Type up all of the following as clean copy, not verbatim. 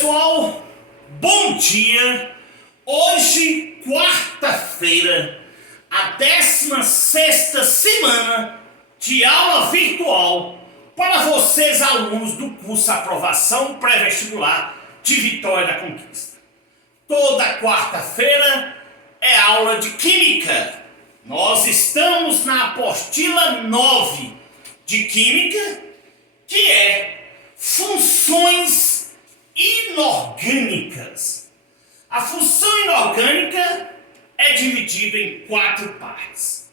pessoal, bom dia. Hoje, quarta-feira, a 16ª semana de aula virtual para vocês, alunos do curso Aprovação Pré-Vestibular de Vitória da Conquista. Toda quarta-feira é aula de Química. Nós estamos na apostila 9 de Química, que é funções inorgânicas. A função inorgânica é dividida em 4 partes: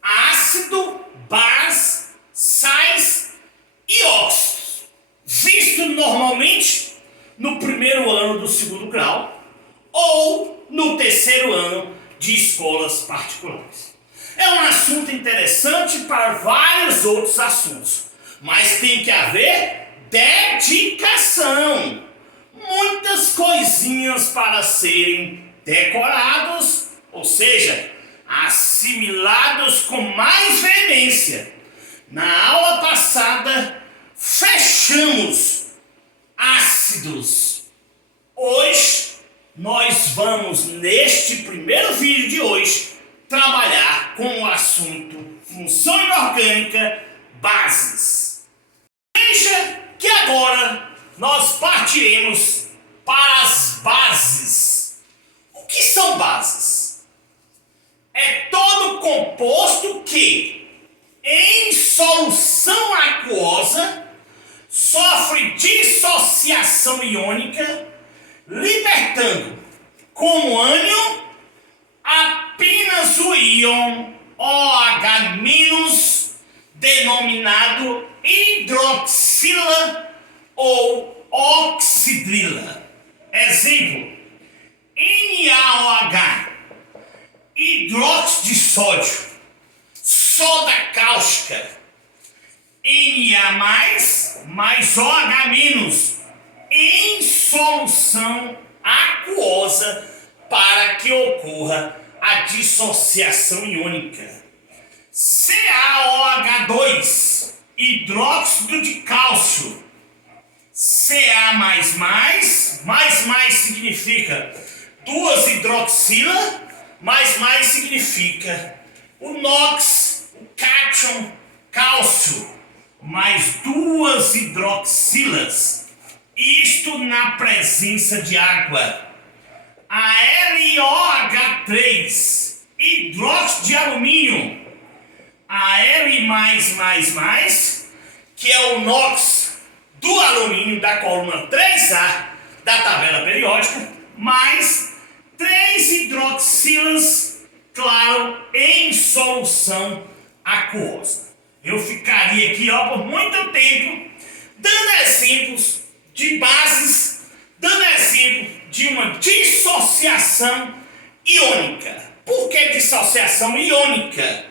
ácido, base, sais e óxidos, visto normalmente no primeiro ano do segundo grau ou no terceiro ano de escolas particulares. É um assunto interessante para vários outros assuntos, mas tem que haver dedicação, muitas coisinhas para serem decorados, ou seja, assimilados com mais veemência. Na aula passada, fechamos ácidos. Hoje, nós vamos, neste primeiro vídeo de hoje, trabalhar com o assunto função inorgânica, bases. Veja que agora nós partiremos para as bases. O que são bases? É todo composto que, em solução aquosa, sofre dissociação iônica, libertando como ânion apenas o íon OH-, denominado hidroxila ou oxidrila. Exemplo: NaOH, hidróxido de sódio, soda cáustica. Na mais OH- em solução aquosa para que ocorra a dissociação iônica. CaOH2, hidróxido de cálcio. Ca++, mais significa 2 hidroxila, mais significa o NOx, o cátion, cálcio, mais 2 hidroxilas, isto na presença de água. A LiOH3, hidróxido de alumínio. A L++, que é o NOx do alumínio da coluna 3A da tabela periódica, mais 3 hidroxilas, claro, em solução aquosa. Eu ficaria aqui por muito tempo dando exemplos de bases, dando exemplo de uma dissociação iônica. Por que dissociação iônica?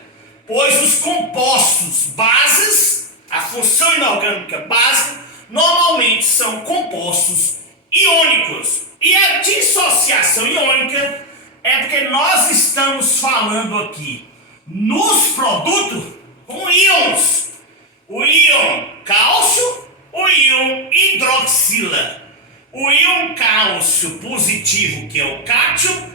Pois os compostos bases, a função inorgânica básica, normalmente são compostos iônicos. E a dissociação iônica é porque nós estamos falando aqui nos produtos com íons. O íon cálcio, o íon hidroxila. O íon cálcio positivo, que é o cátion,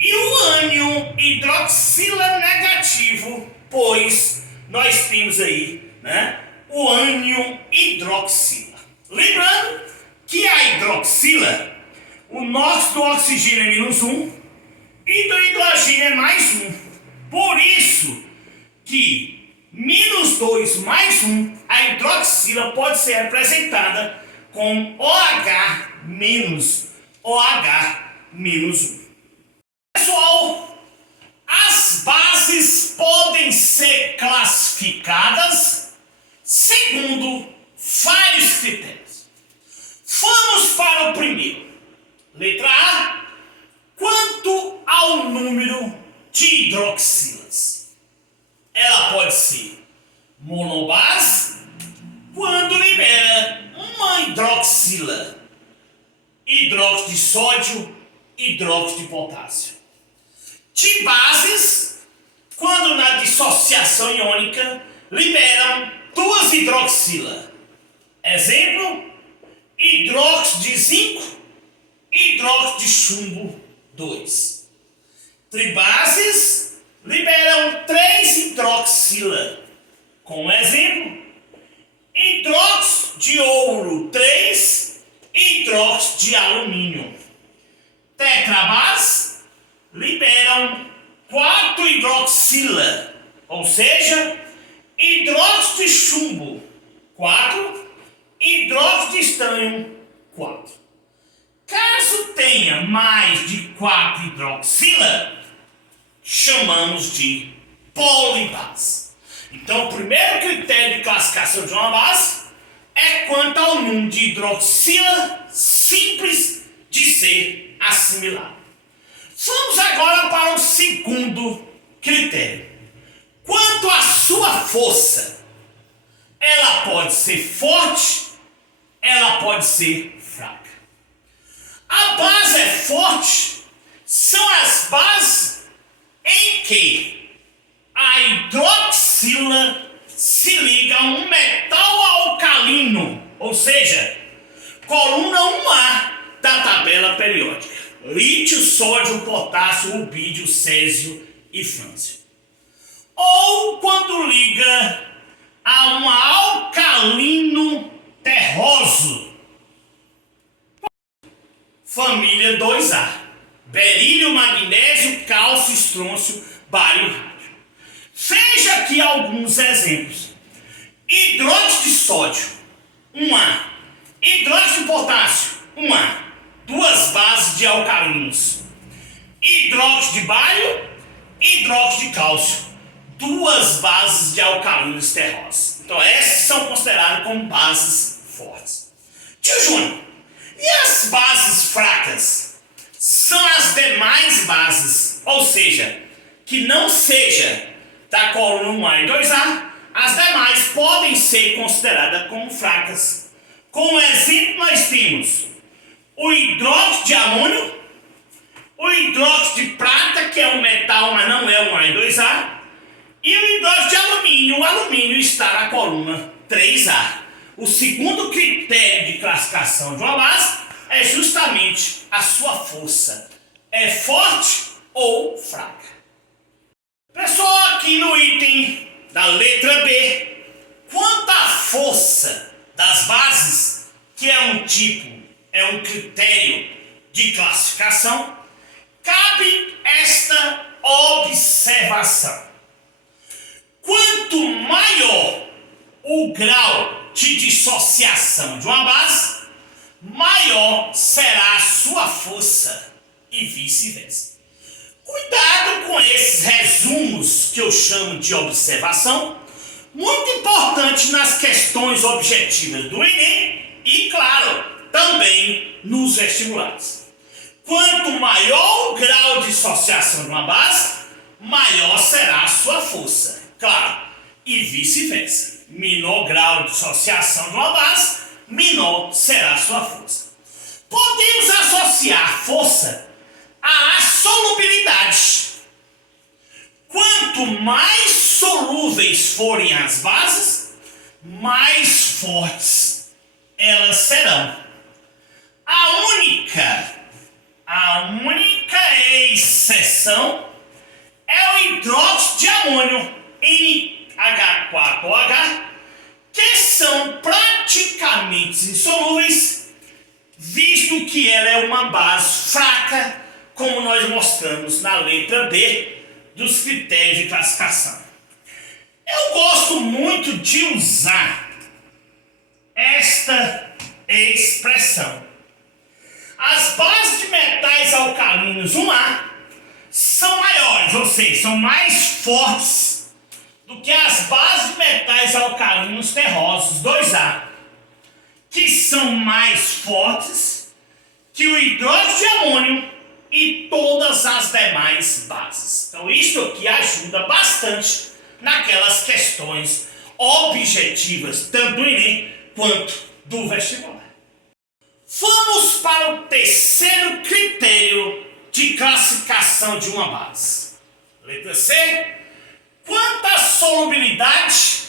e o ânion hidroxila negativo, pois nós temos aí, o ânion hidroxila. Lembrando que a hidroxila, o NOx do oxigênio é -1 e do hidrogênio é +1. Por isso que -2 mais 1, a hidroxila pode ser representada com OH- OH-1. Pessoal, as bases podem ser classificadas segundo vários critérios. Vamos para o primeiro. Letra A. Quanto ao número de hidroxilas? Ela pode ser monobase quando libera uma hidroxila, hidróxido de sódio, hidróxido de potássio. Dibases quando na dissociação iônica liberam 2 hidroxila. Exemplo: hidróxido de zinco, hidróxido de chumbo 2. Tribases liberam 3 hidroxila. Como exemplo, hidróxido de ouro 3, hidróxido de alumínio. Tetrabases liberam 4 hidroxila, ou seja, hidróxido de chumbo 4, hidróxido de estânio 4. Caso tenha mais de 4 hidroxila, chamamos de polibase. Então, o primeiro critério de classificação de uma base é quanto ao número de hidroxila simples de ser assimilado. Vamos agora para o segundo critério. Quanto à sua força, ela pode ser forte, ela pode ser fraca. A base é forte, são as bases em que a hidroxila se liga a um metal alcalino, ou seja, coluna 1A da tabela periódica: lítio, sódio, potássio, rubídio, césio e frâncio. Ou quando liga a um alcalino terroso, família 2A: berílio, magnésio, cálcio, estrôncio, bário, rádio. Veja aqui alguns exemplos: hidróxido de sódio 1A, hidróxido de potássio 1A, 2 bases de alcalinos; hidróxido de bário, hidróxido de cálcio, 2 bases de alcalinos terrosos. Então essas são consideradas como bases fortes. Tio Júnior, e as bases fracas? São as demais bases, ou seja, que não seja da coluna 1A e 2A, as demais podem ser consideradas como fracas. Como exemplo, nós temos o hidróxido de amônio, o hidróxido de prata, que é um metal, mas não é 1A e 2A, e o hidróxido de alumínio. O alumínio está na coluna 3A. O segundo critério de classificação de uma base é justamente a sua força. É forte ou fraca? Pessoal, aqui no item da letra B, quanto à força das bases, que é um critério de classificação, cabe esta observação: quanto maior o grau de dissociação de uma base, maior será a sua força e vice-versa. Cuidado com esses resumos que eu chamo de observação, muito importante nas questões objetivas do Enem e, claro, também nos vestibulares. Quanto maior o grau de dissociação de uma base, maior será a sua força, claro, e vice-versa. Menor grau de dissociação de uma base, menor será a sua força. Podemos associar força à solubilidade. Quanto mais solúveis forem as bases, mais fortes elas serão. A única exceção é o hidróxido de amônio, NH4OH, que são praticamente insolúveis, visto que ela é uma base fraca, como nós mostramos na letra B dos critérios de classificação. Eu gosto muito de usar esta expressão: as bases de metais alcalinos 1A são maiores, ou seja, são mais fortes do que as bases de metais alcalinos terrosos 2A, que são mais fortes que o hidróxido de amônio e todas as demais bases. Então isso aqui ajuda bastante naquelas questões objetivas, tanto do Enem quanto do vestibular. Vamos para o terceiro critério de classificação de uma base. Letra C. Quanto à solubilidade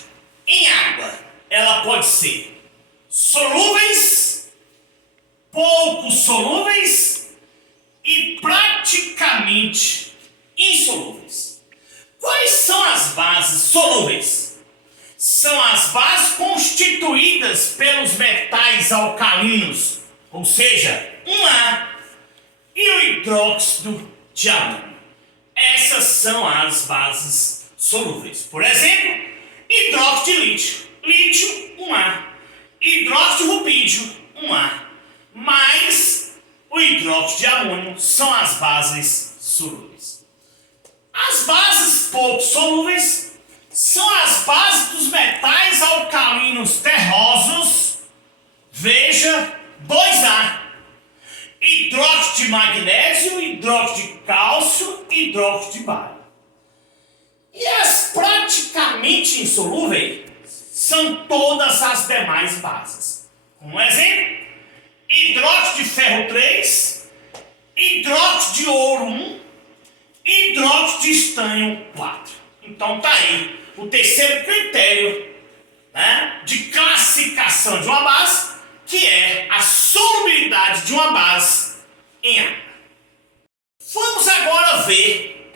em água, ela pode ser solúveis pouco solúveis e praticamente insolúveis. Quais são as bases solúveis? São as bases constituídas pelos metais alcalinos, ou seja, A e o hidróxido de amônio. Essas são as bases solúveis. Por exemplo, hidróxido de lítio, lítio 1A, hidróxido de rubídio 1A, mais o hidróxido de amônio são as bases solúveis. As bases pouco solúveis são as bases dos metais alcalinos terrosos, veja, 2A, hidróxido de magnésio, hidróxido de cálcio, hidróxido de bário. E as praticamente insolúveis são todas as demais bases. Como exemplo, hidróxido de ferro 3, hidróxido de ouro 1, hidróxido de estânio 4. Então tá aí o terceiro critério, né, de classificação de uma base, que é a solubilidade de uma base em água. Vamos agora ver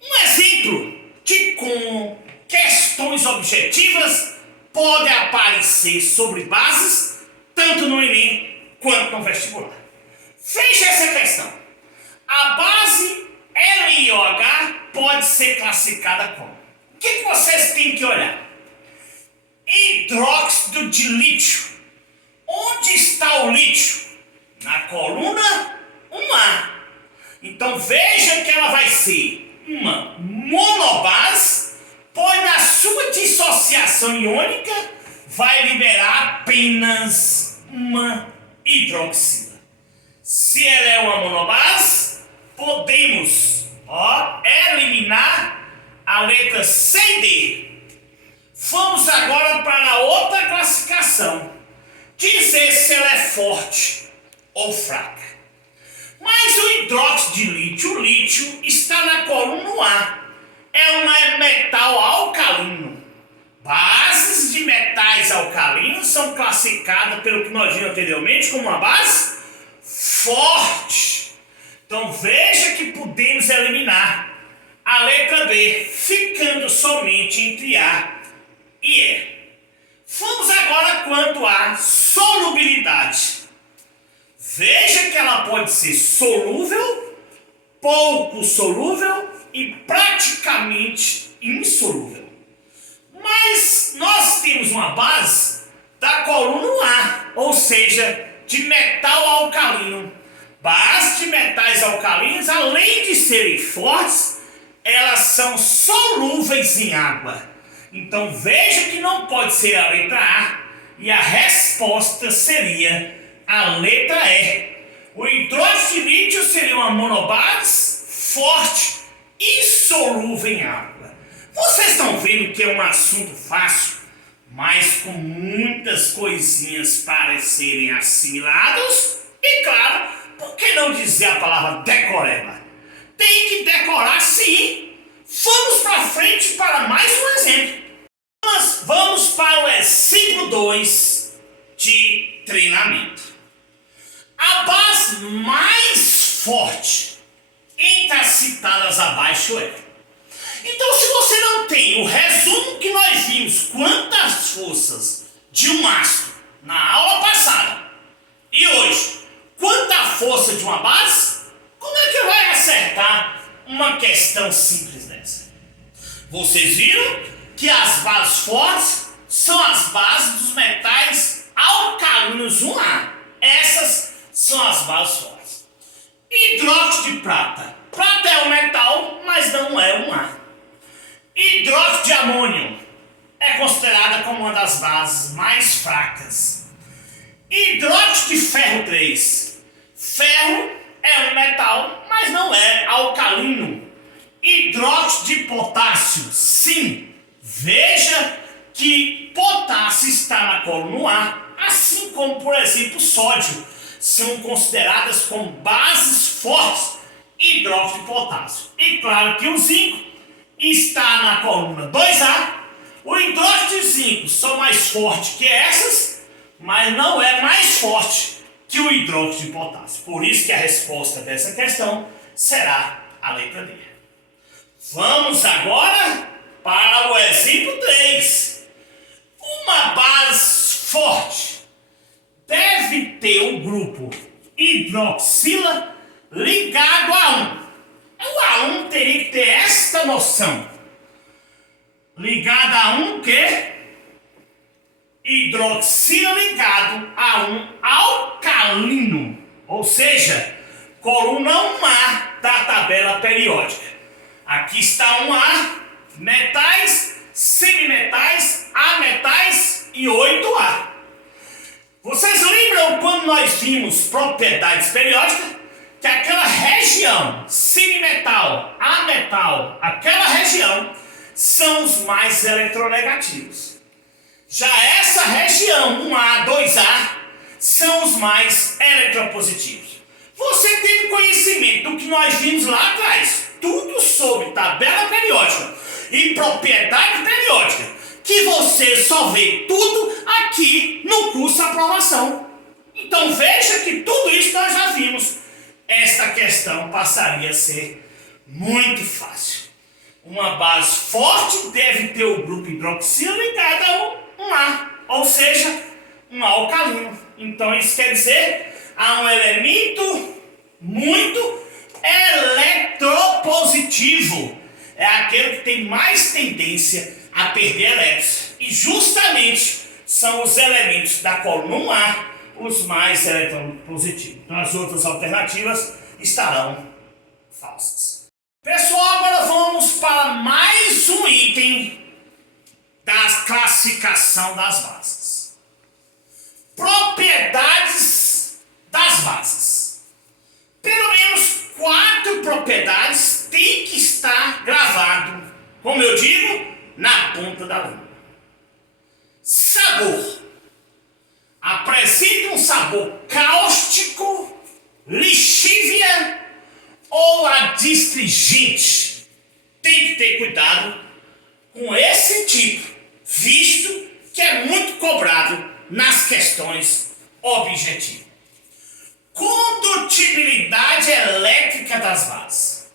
um exemplo de como questões objetivas podem aparecer sobre bases, tanto no Enem quanto no vestibular. Veja essa questão. A base LiOH pode ser classificada como? O que vocês têm que olhar? Hidróxido de lítio. Onde está o lítio? Na coluna 1A. Então veja que ela vai ser uma monobase, pois na sua dissociação iônica vai liberar apenas uma hidroxila. Se ela é uma monobase, podemos eliminar a letra C e D. Vamos agora para outra classificação. Dizer se ela é forte ou fraca. Mas o hidróxido de lítio, o lítio, está na coluna A. É um metal alcalino. Bases de metais alcalinos são classificadas pelo que nós vimos anteriormente como uma base forte. Então veja que podemos eliminar a letra B, ficando somente entre A e E. Vamos agora quanto à solubilidade. Veja que ela pode ser solúvel, pouco solúvel e praticamente insolúvel. Mas nós temos uma base da coluna A, ou seja, de metal alcalino. Bases de metais alcalinos, além de serem fortes, elas são solúveis em água. Então veja que não pode ser a letra A e a resposta seria a letra E. O hidróxido de lítio seria uma monobase forte e solúvel em água. Vocês estão vendo que é um assunto fácil, mas com muitas coisinhas para serem assimilados e, claro, por que não dizer a palavra decoreba? Tem que decorar sim. Vamos para frente para mais um exemplo. Vamos para o exemplo 2 de treinamento. A base mais forte entre as citadas abaixo é. Então, se você não tem o resumo que nós vimos quantas forças de um mastro na aula passada e hoje, quanta força de uma base, como é que vai acertar uma questão simples dessa? Vocês viram que as bases fortes são as bases dos metais alcalinos 1A. Essas são as bases fortes. Hidróxido de prata. Prata é um metal, mas não é 1A. Hidróxido de amônio é considerada como uma das bases mais fracas. Hidróxido de ferro 3. Ferro é um metal, mas não é alcalino. Hidróxido de potássio, sim. Veja que potássio está na coluna A, assim como, por exemplo, sódio. São consideradas como bases fortes hidróxido de potássio. E claro que o zinco está na coluna 2A. O hidróxido de zinco são mais fortes que essas, mas não é mais forte que o hidróxido de potássio. Por isso que a resposta dessa questão será a letra D. Vamos agora para o exemplo 3. Uma base forte deve ter o grupo hidroxila ligado a 1. O aluno teria que ter esta noção. Ligado a um que? Hidroxila ligado a um alcalino. Ou seja, coluna 1A da tabela periódica. Aqui está 1A, metais, semimetais, ametais e 8A. Vocês lembram quando nós vimos propriedades periódicas? Que aquela região, semimetal, ametal, aquela região, são os mais eletronegativos. Já essa região, 1A, 2A, são os mais eletropositivos. Você tem conhecimento do que nós vimos lá atrás, tudo sobre tabela periódica e propriedade periódica, que você só vê tudo aqui no curso Aprovação. Então veja que tudo isso nós já vimos. Esta questão passaria a ser muito fácil. Uma base forte deve ter o grupo hidroxila ligado a um A, ou seja, um alcalino. Então isso quer dizer, há um elemento muito eletropositivo. É aquele que tem mais tendência a perder elétrons. E justamente são os elementos da coluna 1A os mais eletropositivos. Então as outras alternativas estarão falsas. Pessoal, agora vamos para mais um item da classificação das bases. Propriedades das bases. Pelo menos 4 propriedades têm que estar gravado, como eu digo, na ponta da língua. Sabor. Apresenta um sabor cáustico, lixívia ou adstringente. Tem que ter cuidado com esse tipo, visto que é muito cobrado nas questões objetivas. Condutibilidade elétrica das bases.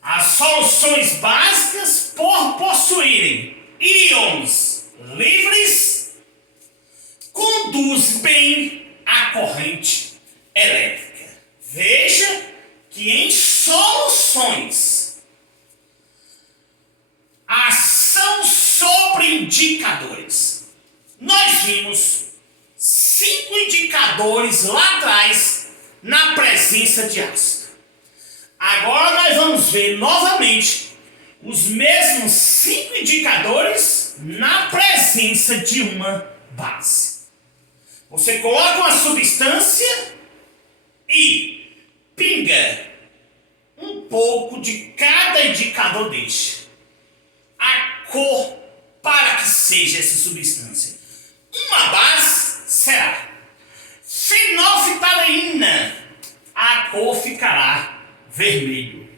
As soluções básicas, por possuírem íons livres, conduz bem a corrente elétrica. Veja que em soluções, ação sobre indicadores. Nós vimos 5 indicadores lá atrás na presença de ácido. Agora nós vamos ver novamente os mesmos 5 indicadores na presença de uma base. Você coloca uma substância e pinga um pouco de cada indicador deste. A cor para que seja essa substância. Uma base será fenolftaleína. A cor ficará vermelho.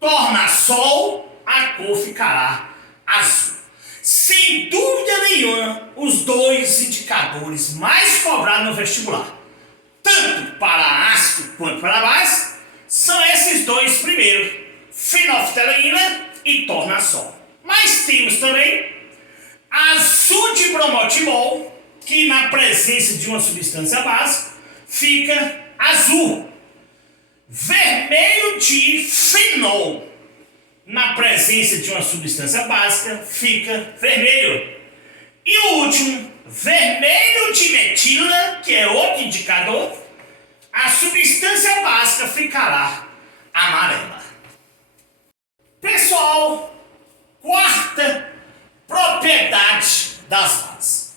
Tornassol, a cor ficará azul. Sem dúvida nenhuma, os 2 indicadores mais cobrados no vestibular, tanto para ácido quanto para base, são esses 2 primeiros, fenolftaleína e tornassol. Mas temos também azul de bromotimol, que na presença de uma substância básica fica azul. Vermelho de fenol, na presença de uma substância básica, fica vermelho. E o último, vermelho de metila, que é outro indicador, a substância básica ficará amarela. Pessoal, 4ª propriedade das bases.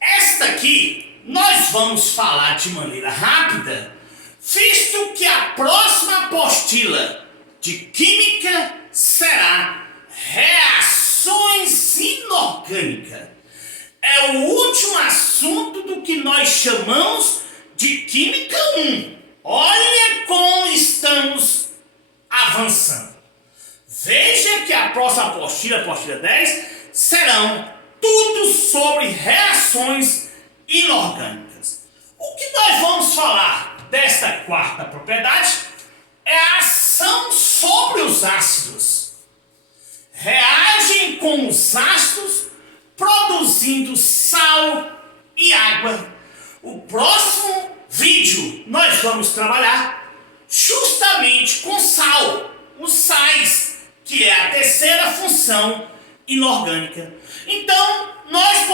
Esta aqui nós vamos falar de maneira rápida, visto que a próxima apostila de química será reações inorgânicas. É o último assunto do que nós chamamos de Química 1. Olha como estamos avançando. Veja que a próxima apostila, apostila 10, serão tudo sobre reações inorgânicas. O que E nós vamos falar desta quarta propriedade, é a ação sobre os ácidos. Reagem com os ácidos, produzindo sal e água. O próximo vídeo nós vamos trabalhar justamente com sal, os sais, que é a terceira função inorgânica. Então, nós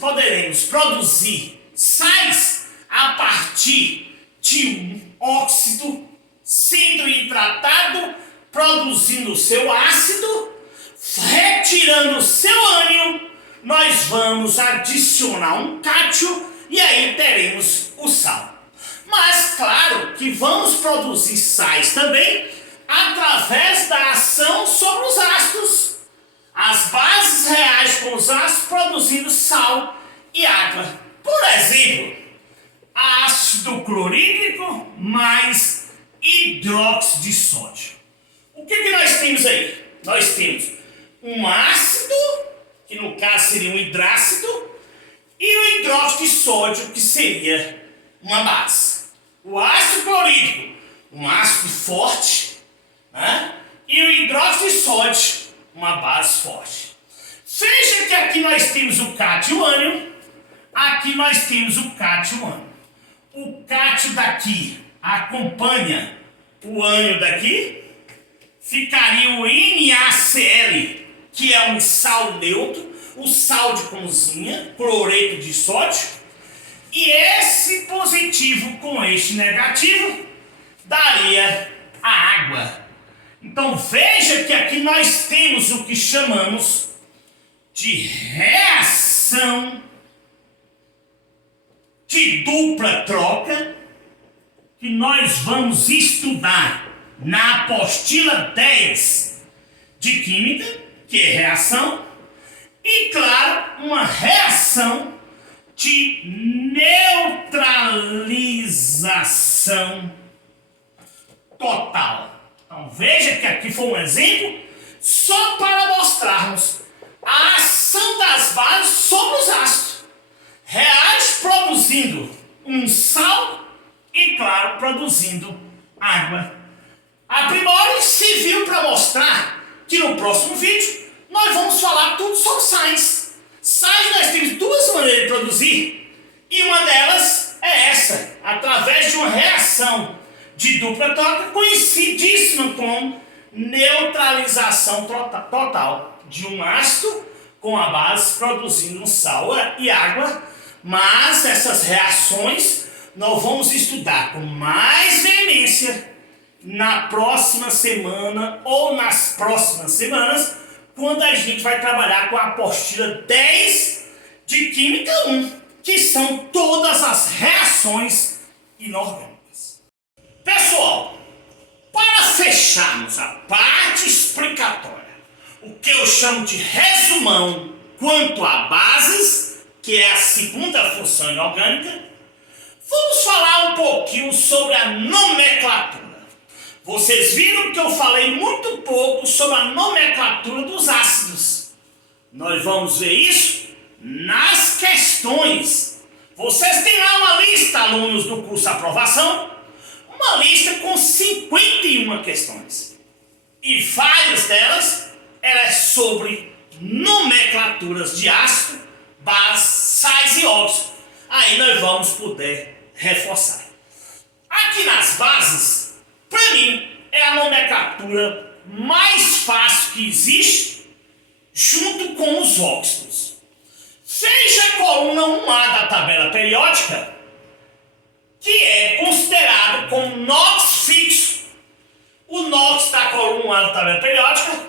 poderemos produzir sais a partir de um óxido sendo hidratado, produzindo o seu ácido, retirando o seu ânion, nós vamos adicionar um cátion e aí teremos o sal. Mas claro que vamos produzir sais também através da ação sobre os ácidos. As bases reagem com os ácidos produzindo sal e água. Por exemplo, ácido clorídrico mais hidróxido de sódio. O que nós temos aí? Nós temos um ácido, que no caso seria um hidrácido, e o hidróxido de sódio, que seria uma base. O ácido clorídrico, um ácido forte, né? E o hidróxido de sódio, uma base forte. Veja que aqui nós temos o cátion ânion, aqui nós temos o cátion ânion. O cátion daqui acompanha o ânion daqui, ficaria o NaCl, que é um sal neutro, o sal de cozinha, cloreto de sódio, e esse positivo com este negativo daria a água. Então veja que aqui nós temos o que chamamos de reação de dupla troca, que nós vamos estudar na apostila 10 de Química, que é reação, e claro, uma reação de neutralização total. Então veja que aqui foi um exemplo só para mostrarmos a ação das bases sobre os ácidos. Reage produzindo um sal e, claro, produzindo água. Aprimore se viu para mostrar que no próximo vídeo nós vamos falar tudo sobre sais. Sais nós temos duas maneiras de produzir e uma delas é essa, através de uma reação de dupla troca conhecidíssima como neutralização total de um ácido com a base produzindo um sal e água. Mas essas reações nós vamos estudar com mais veemência na próxima semana ou nas próximas semanas, quando a gente vai trabalhar com a apostila 10 de Química 1, que são todas as reações inorgânicas. Pessoal, para fecharmos a parte explicatória, o que eu chamo de resumão quanto a bases, que é a segunda função inorgânica, vamos falar um pouquinho sobre a nomenclatura. Vocês viram que eu falei muito pouco sobre a nomenclatura dos ácidos. Nós vamos ver isso nas questões. Vocês têm lá uma lista, alunos do curso Aprovação, uma lista com 51 questões. E várias delas é sobre nomenclaturas de ácido, base, sais e óxidos. Aí nós vamos poder reforçar. Aqui nas bases, para mim, é a nomenclatura mais fácil que existe, junto com os óxidos. Veja a coluna 1A da tabela periódica, que é considerado como NOx fixo. O NOx da coluna 1A da tabela periódica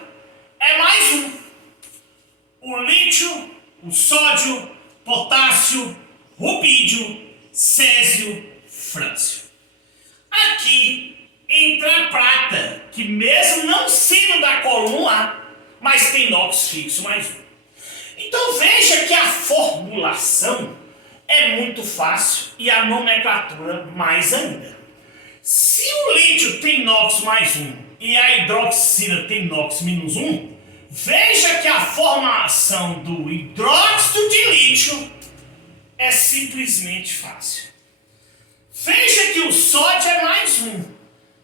é mais um. O lítio, o sódio, potássio, rubídio, césio, frâncio. Aqui entra a prata, que mesmo não sendo da coluna A, mas tem NOx fixo mais um. Então veja que a formulação é muito fácil e a nomenclatura mais ainda. Se o lítio tem NOx mais um e a hidroxina tem NOx menos um, veja que a formação do hidróxido de lítio é simplesmente fácil. Veja que o sódio é mais um.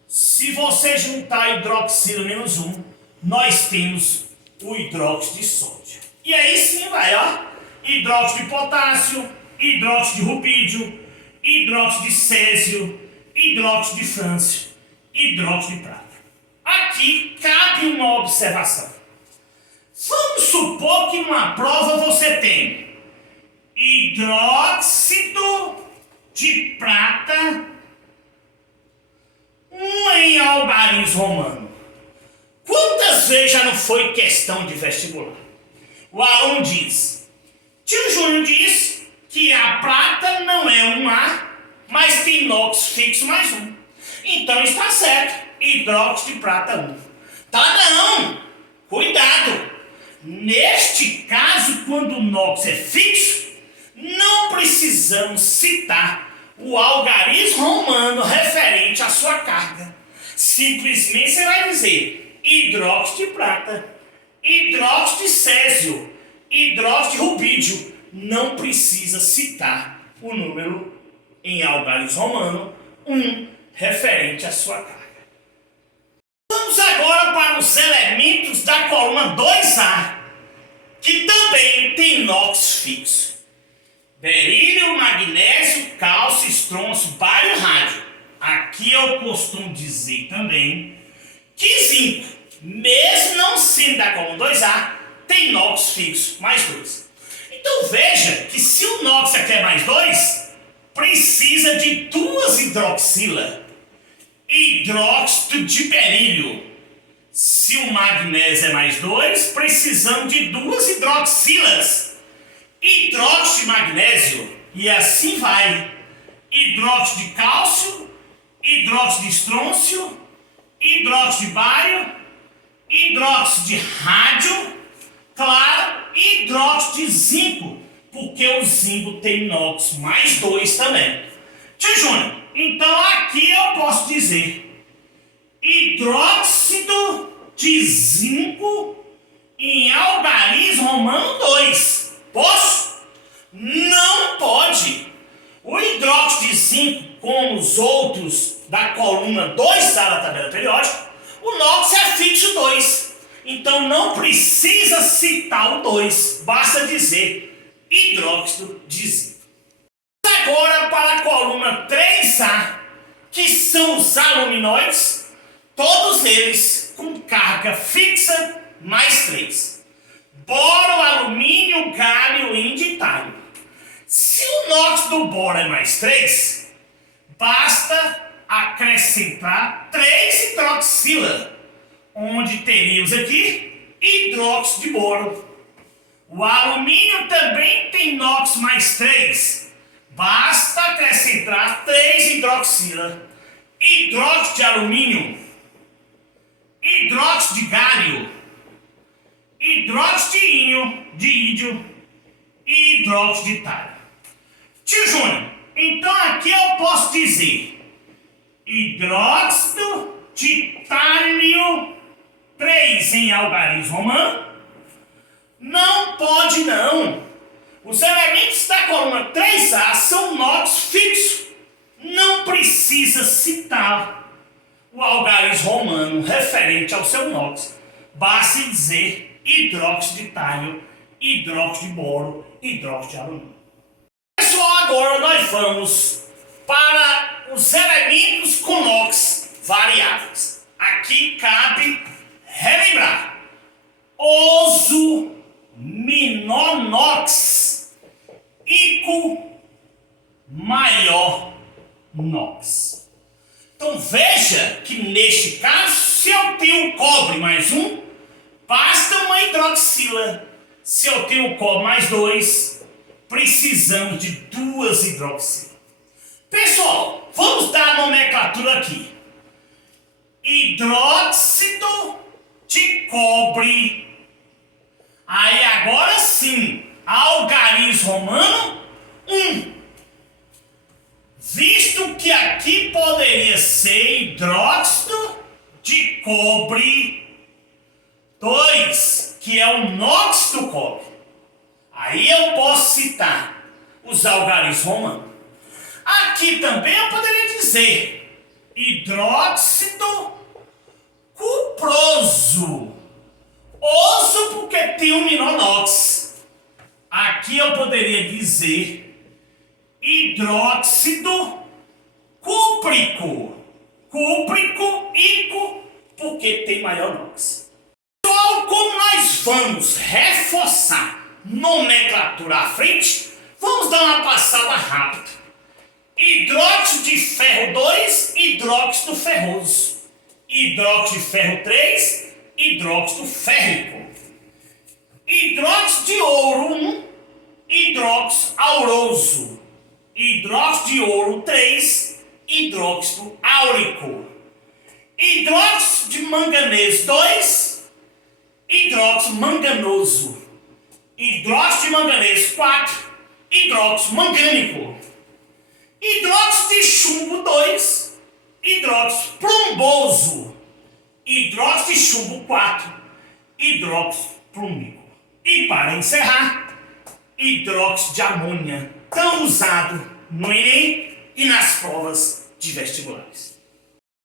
Se você juntar hidroxila menos um, nós temos o hidróxido de sódio. E aí sim vai, ó. Hidróxido de potássio, hidróxido de rubídio, hidróxido de césio, hidróxido de frâncio, hidróxido de prata. Aqui cabe uma observação. Vamos supor que numa prova você tem hidróxido de prata, em algarismo romano. Quantas vezes já não foi questão de vestibular? O aluno diz, tio Júnior diz que a prata não é um A, mas tem inox fixo mais um. Então está certo, hidróxido de prata 1. Tá não, cuidado. Neste caso, quando o NOx é fixo, não precisamos citar o algarismo romano referente à sua carga. Simplesmente você vai dizer hidróxido de prata, hidróxido de césio, hidróxido de rubídio. Não precisa citar o número em algarismo romano 1 referente à sua carga. Vamos agora para os elementos da coluna 2A, que também tem inox fixo. Berílio, magnésio, cálcio, estrôncio, bário e rádio. Aqui eu costumo dizer também que zinco, mesmo não sendo da coluna 2A, tem inox fixo, mais 2. Então veja que se o inox aqui é mais 2, precisa de 2 hidroxila. Hidróxido de berílio. Se o magnésio é mais 2, precisamos de 2 hidroxilas. Hidróxido de magnésio, e assim vai. Hidróxido de cálcio, hidróxido de estrôncio, hidróxido de bário, hidróxido de rádio, claro, hidróxido de zinco, porque o zinco tem inox mais 2 também. Tio Júnior, então aqui eu posso dizer hidróxido de zinco em algarismo romano 2. Posso? Não pode. O hidróxido de zinco, como os outros da coluna 2A da tabela periódica, o NOx é fixo 2. Então não precisa citar o 2, basta dizer hidróxido de zinco. Agora para a coluna 3A, que são os aluminoides, todos eles com carga fixa mais 3. Boro, alumínio, gálio, índio e tálio. Se o NOx do boro é mais 3, basta acrescentar 3 hidroxila, onde teríamos aqui hidróxido de boro. O alumínio também tem NOx mais 3. Basta acrescentar 3 hidroxila, hidróxido de alumínio, hidróxido de gálio, hidróxido de ídio e hidróxido de tálio. Tio Júnior, então aqui eu posso dizer hidróxido de tálio 3 em algarismo romano? Não pode não. Os elementos da coluna 3A são NOx fixo. Não precisa citar o algarismo romano referente ao seu NOx. Basta dizer hidróxido de tálio, hidróxido de boro, hidróxido de alumínio. Pessoal, agora nós vamos para os elementos com NOx variáveis. Aqui cabe relembrar: oso, minonox, ico, maior NOx. Então veja que neste caso, se eu tenho cobre mais 1, basta uma hidroxila. Se eu tenho cobre mais 2, precisamos de 2 hidroxilas. Pessoal, vamos dar a nomenclatura aqui. Hidróxido de cobre. Aí agora sim, algarismo romano 1. Visto que aqui poderia ser hidróxido de cobre 2, que é o NOx do cobre. Aí eu posso citar os algarismos romanos. Aqui também eu poderia dizer hidróxido cuproso. Oso porque tem um minonóx. Aqui eu poderia dizer hidróxido cúprico. Cúprico, ico, porque tem maior nóx. Pessoal, como nós vamos reforçar nomenclatura à frente, vamos dar uma passada rápida. Hidróxido de ferro 2, hidróxido ferroso. Hidróxido de ferro 3, hidróxido férrico. Hidróxido de ouro 1, hidróxido auroso. Hidróxido de ouro 3, hidróxido áurico. Hidróxido de manganês 2, hidróxido manganoso. Hidróxido de manganês 4, hidróxido mangânico. Hidróxido de chumbo 2, hidróxido plumboso. Hidróxido de chumbo 4, hidróxido plúmico. E para encerrar, hidróxido de amônia, tão usado no Enem e nas provas de vestibulares.